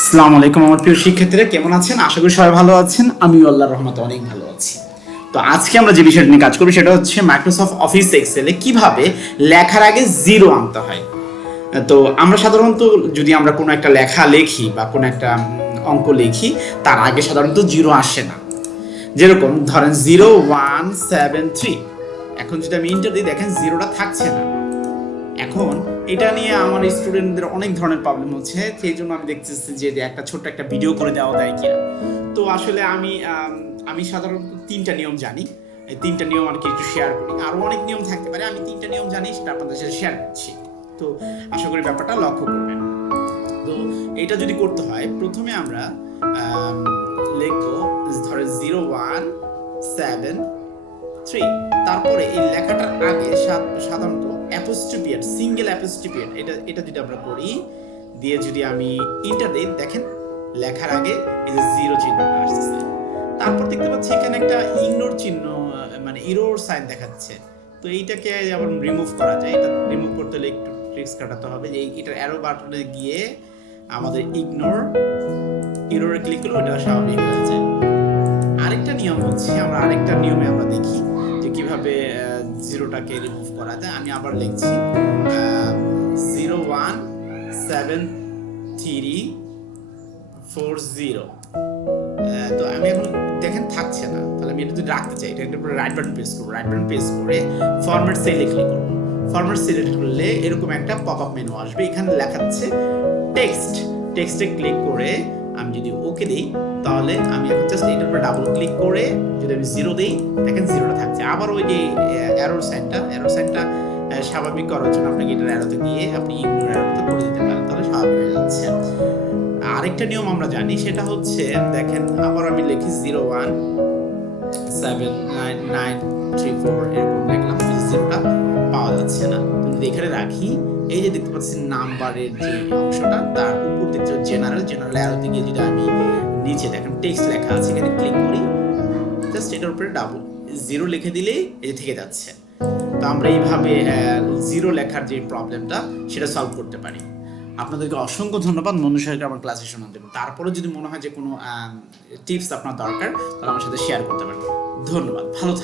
আসসালামু আলাইকুম আমার প্রিয় শিক্ষার্থীরা, কেমন আছেন? আশা করি সবাই ভালো আছেন। আমিও আল্লাহর রহমতে অনেক ভালো আছি। তো আজকে আমরা যে বিষয়টা নিয়ে কাজ করব সেটা হচ্ছে মাইক্রোসফট অফিস এক্সেলে কিভাবে লেখার আগে জিরো আনতে হয়। তো আমরা সাধারণত যদি আমরা কোনো একটা লেখা লিখি বা কোনো একটা অঙ্ক লিখি, তার আগে সাধারণত জিরো আসে না। যেরকম ধরেন 0173, এখন যদি আমি ইন্টার দিই, দেখেন জিরোটা থাকছে না। এখন এটা নিয়ে আমার স্টুডেন্টদের অনেক ধরনের প্রবলেম হচ্ছে, সেই জন্য আমি দেখতেছি যে একটা ছোট্ট একটা ভিডিও করে দেওয়া যায় কিনা। তো আসলে আমি সাধারণত 3টা নিয়ম জানি। এই 3টা নিয়ম আর কি একটু শেয়ার করি। আরও অনেক নিয়ম থাকতে পারে, আমি 3টা নিয়ম জানি, সেটা আপনাদের সাথে শেয়ার করছি। তো আশা করি ব্যাপারটা লক্ষ্য করবেন। তো এটা যদি করতে হয়, প্রথমে আমরা লিখবো ধরে 0173, তারপরে এই লেখাটার আগে সাধারণত অ্যাপোস্ট্রোপিয়েট, সিঙ্গেল অ্যাপোস্ট্রোপিয়েট, এটা যদি আমরা করি, দিয়ে যদি আমি ইন্টার দিই, দেখেন লেখার আগে এই যে জিরো চিহ্নটা আসছে। তারপর দেখতে পাচ্ছি এখানে একটা ইগনোর চিহ্ন, মানে ইরোর সাইন দেখাচ্ছে। তো এইটাকে আবার রিমুভ করা যায়। এটা রিমুভ করতে হলে একটু ট্রিক্স কাটাতে হবে, যে এটার অ্যারো বাটনে গিয়ে আমাদের ইগনোর ইরোরে ক্লিক করলে ওটা স্বাভাবিক হয়ে যায়। আরেকটা নিয়ম হচ্ছে, আরেকটা নিয়মে আমরা দেখি যে কিভাবে জিরোটাকে রিমুভ করা যায়। আমি আবার লিখছি 017340। তো আমি এখন দেখেন থাকছে না, তাহলে আমি এটা যদি রাখতে চাই, এটা উপরে রাইট বাটন প্রেস করবো। রাইট বাটন প্রেস করে ফরম্যাট সেলে ক্লিক করবো। ফরম্যাট সিলেক্ট করলে এরকম একটা পপআপ মেনু আসবে, এখানে লেখাচ্ছে টেক্সট। টেক্সটে ক্লিক করে আমি যদি ওকে দিই, তাহলে আমি এখন জাস্ট এটার উপরে ডাবল ক্লিক করে যদি আমি জিরো দিই, দেখেন জিরোটা থাকছে। আবার ওই যে অ্যারো সাইনটা স্বাভাবিক করার জন্য আপনাকে এটার অ্যারোতে গিয়ে আপনি ইগনোর অ্যারোতে করে দিতে পারেন, তাহলে স্বাভাবিক হয়ে যাচ্ছে। আরেকটা নিয়ম আমরা জানি, সেটা হচ্ছে দেখেন আবার আমি লিখি 01799934, এরকম লিখলাম, জিরোটা পাওয়া যাচ্ছে না। যদি এখানে রাখি, এই যে দেখতে পাচ্ছি নাম্বারের যে অংশটা, তার উপর দেখতে জেনারেল অ্যারোতে গিয়ে যদি আমি নিচে দেখেন টেক্সট লেখা আছে, এখানে ক্লিক করি, জাস্ট এটার উপরে ডাবল জিরো লিখে দিলেই এই যে থেকে যাচ্ছে। তো আমরা এইভাবে জিরো লেখার যে প্রবলেমটা, সেটা সলভ করতে পারি। আপনাদেরকে অসংখ্য ধন্যবাদ মনোজ স্যারকে আমার ক্লাসে শোনার জন্য। তারপরে যদি মনে হয় যে কোনো টিপস আপনার দরকার, তাহলে আমার সাথে শেয়ার করতে পারেন। ধন্যবাদ, ভালো থাকবেন।